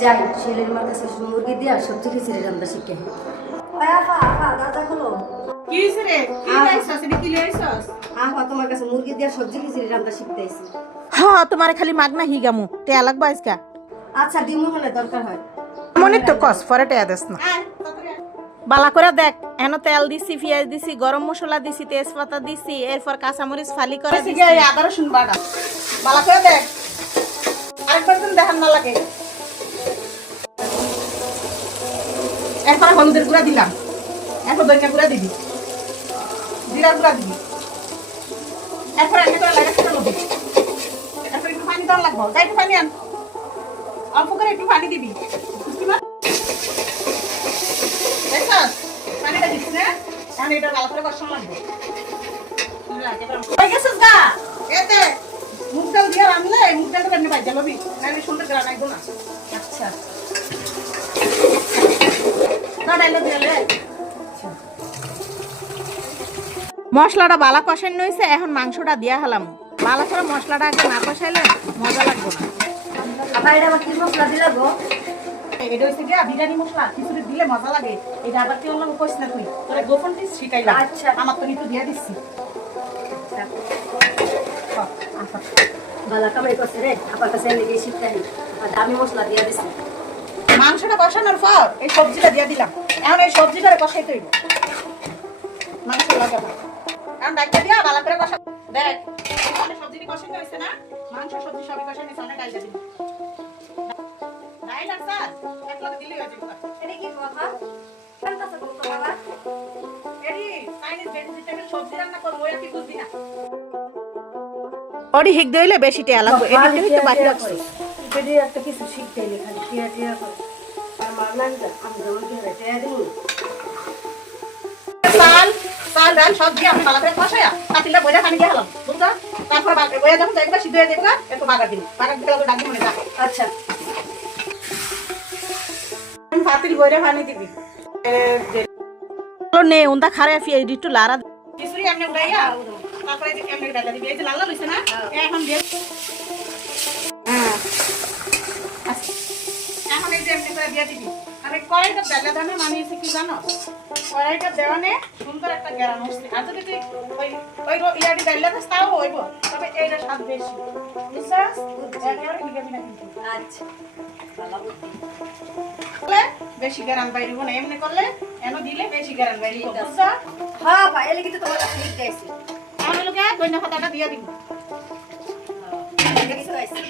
যাই ছেলের মার কাছে মুরগি দিয়ে সবজি খিচুড়ি রান্না শিখে। দরজা খোলো। কি হইছে রে? কি লাইছস? এটা কি লাইছস? তোমার কাছে মুরগি দিয়ে সবজি খিচুড়ি রান্না শিখতে আইছি। হ্যাঁ, তোমার খালি মাগনা হিগামু তে লাগবা আজকা। আচ্ছা দিমু হলে দরকার হয়। মনে তো কস ফরে তে আদেস না। বালা করে দেখ, এনো তেল দিছি, পেঁয়াজ দিছি, গরম মশলা দিছি, তেজপাতা দিছি, এরপর কাঁচামরিচ ফালি করে দিছি। আদা রসুন বাটা। বালা করে দেখ। আরেকবার তুমি দেখান না লাগে। এরপর হলুদের গুঁড়া দিলাম। এরপর ধনিয়া গুঁড়া দিবি। জিরার গুঁড়া দিবি। এরপর এনে করে লাগাতে হবে। এরপর একটু পানি দেওয়া লাগবে। যাই একটু পানি আন। অল্প করে একটু পানি দিবি। বুঝলি না? দেখছস? পানিটা দিস না? এখন এটা ভালো করে কষানো লাগবে। হয়ে গেছিস গা? এতে মুগ ডাল দিয়ে রান্নলে মুগ ডালটা কেমনে বাইজা লবি? নাহলে সুন্দর করে রান্নাইবো না। আচ্ছা। না ডাইলো দিলে। মশলাটা বালা কষানো হয়েছে, এখন মাংসটা দিয়া হলাম। বালা করে মশলাটা আগে না কষাইলে মজা লাগবে না। আবার এটা আবার কি মশলা দিলা গো? এটা হচ্ছে গিয়া বিরিয়ানি মশলা, খিচুড়ি দিলে মজা লাগে। এটা আবার কি বললাম কইছ না তুই? তোরে গোপন টিস শিখাইলাম। আচ্ছা। আমার তো একটু দিয়া দিচ্ছি। বালা কামাই করছে রে, আপার কাছে এনে গিয়ে শিখতে আই। আর দামি মশলা দিয়ে দিছি। মাংসটা কষানোর পর এই সবজিটা দিয়ে দিলাম। এখন এই সবজিটা কষাইতে হইব। মাংস লাগাবো। এখন ডাইলটা দিয়া ভালো করে কষা। দেখ, এখানে সবজিটা কষানো হইছে না? মাংস সবজি সবই কষানো হইছে, অনেক ডাইলটা দিবি। ডাইল আর স্যার একলাতে দিলেই হয়ে যাবে। এটা কি কথা? কান্তা তো বলতো বাবা। এডি চাইনিজ ভেজিটেবল সবজি রান্না করব, ওই কি বুঝবি না? ওডি হিক দইলে বেশি টেয়া লাগবে। এডিতে হইতে বাকি রাখছি। যদি একটা কিছু শিখতে এলে খালি টিয়া টিয়া করে। আর মারলাম না, আমি যেমন টিয়া টিয়া দিই। চাল ডাল সব দিয়ে আমি ভালো করে কষায়া পাতিলটা বইরা পানি দিয়ে হলাম, বুঝছো? তারপর বাগার বইয়া যখন যাইবা সিদ্ধ হয়ে যাবে, একটু বাগার দিবি। বাগার দিতে হবে ডাকি মনে রাখ। আচ্ছা। পাতিল বইরা পানি দিবি। চলো নে ওন্দা খারে ফি একটু লারা খিচুড়ি এমনি উড়াইয়া তারপরে এই যে এমনি ডালা দিবি। এই যে লাল লাল হইছে না? এখন দিয়ে এখন এই যে এমনি করে দিয়ে দিবি। আর এই কড়াইটা ডালা দানা মানিয়েছে কি জানো? কড়াইটা দেওয়ানে সুন্দর একটা গ্যারান হচ্ছে। আর যদি তুই ওই ওই ইয়াটি ডাইলা দিস তাও হইব, তবে এইটা স্বাদ বেশি। বুঝছস? একেবারে নিগাবি না কিন্তু। আচ্ছা। বালা বুদ্ধি। করলে বেশি গ্যারান বাইরিব না, এমনি করলে এনো দিলে বেশি গ্যারান বাইরিব। বুঝছো? হ্যাঁ ভাই, এলে কিন্তু তোমার কাছে লিখতে আইছি। তাহলে লোকে ধনিয়া পাতাটা দিয়ে দিব। কিছু আইছি।